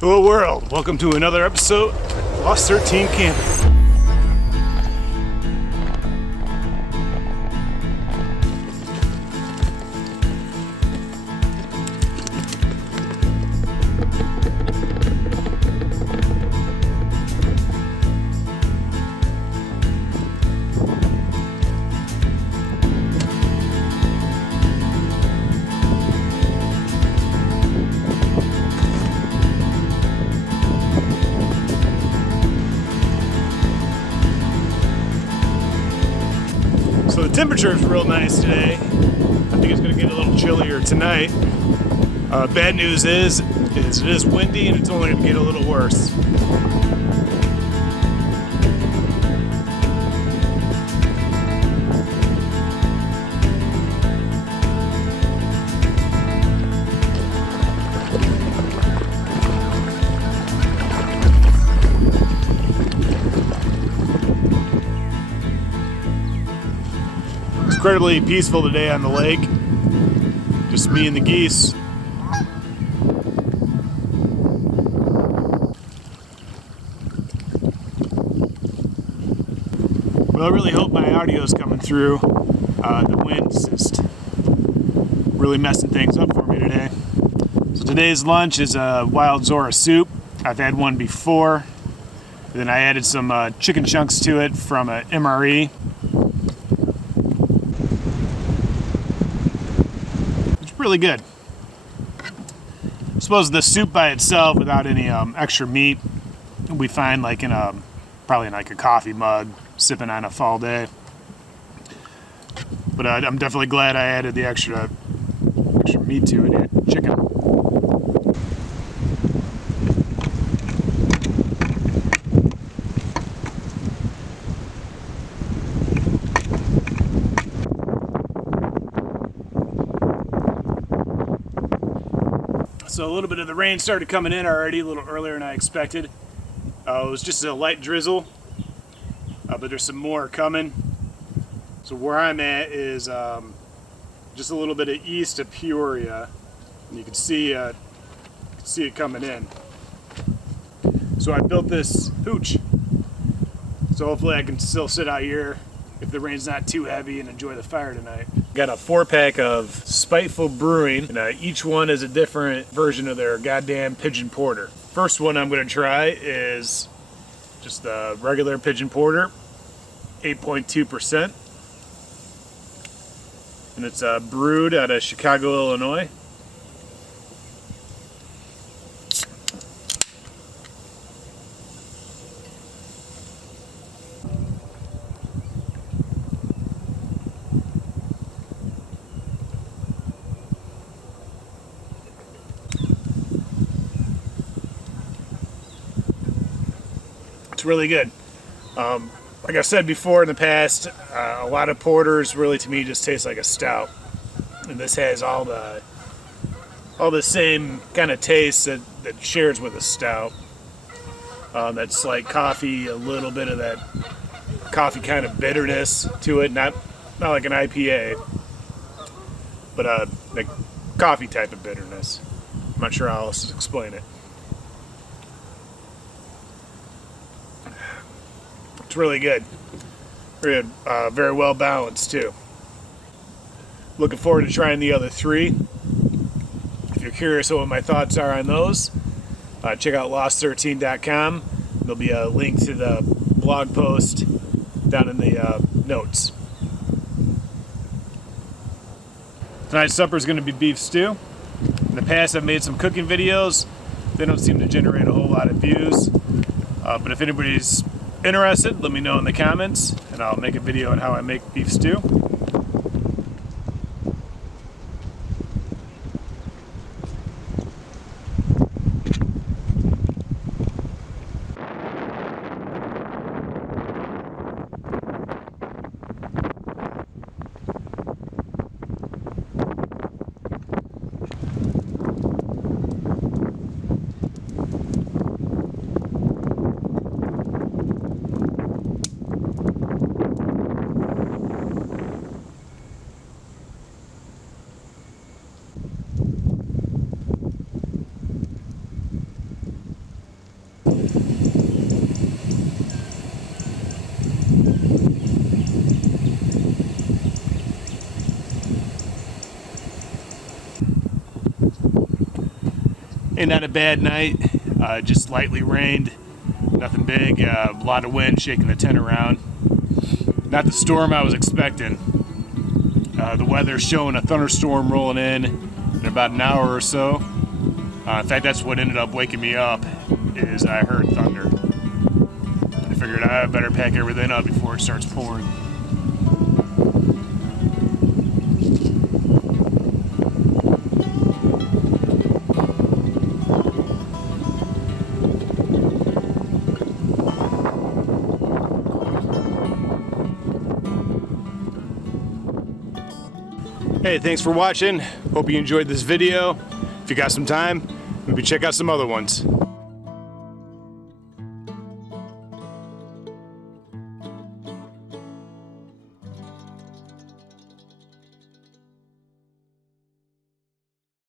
Hello world, welcome to another episode of Lost 13 Camping. So the temperature is real nice today. I think it's going to get a little chillier tonight. Bad news is it is windy and it's only going to get a little worse. Incredibly peaceful today on the lake. Just me and the geese. Well, I really hope my audio is coming through. The wind's just really messing things up for me today. So today's lunch is a wild Zora soup. I've had one before. Then I added some chicken chunks to it from a MRE. Really good. I suppose the soup by itself, without any extra meat, we find like in probably in like a coffee mug, sipping on a fall day. But I'm definitely glad I added the extra meat to it. Chicken. So a little bit of the rain started coming in already, a little earlier than I expected. It was just a light drizzle, but there's some more coming. So where I'm at is just a little bit of east of Peoria, and you can see it coming in. So I built this hooch, so hopefully I can still sit out here if the rain's not too heavy and enjoy the fire tonight. Got a 4-pack of Spiteful Brewing, and each one is a different version of their goddamn Pigeon Porter. First one I'm going to try is just the regular Pigeon Porter, 8.2%. And it's brewed out of Chicago, Illinois. It's really good. Like I said before in the past, a lot of porters really to me just taste like a stout, and this has all the same kind of taste that shares with a stout. That's like coffee, a little bit of that coffee kind of bitterness to it, not like an IPA, but like coffee type of bitterness. I'm not sure how else to explain it. It's really good. Very well balanced too. Looking forward to trying the other 3. If you're curious what my thoughts are on those, check out lost13.com. There'll be a link to the blog post down in the notes. Tonight's supper is going to be beef stew. In the past I've made some cooking videos. They don't seem to generate a whole lot of views. But if anybody's interested, let me know in the comments and I'll make a video on how I make beef stew. Hey, not a bad night. Just lightly rained. Nothing big. A lot of wind shaking the tent around. Not the storm I was expecting. The weather's showing a thunderstorm rolling in about an hour or so. In fact, that's what ended up waking me up, is I heard thunder. I figured I better pack everything up before it starts pouring. Hey, thanks for watching. Hope you enjoyed this video. If you got some time, maybe check out some other ones.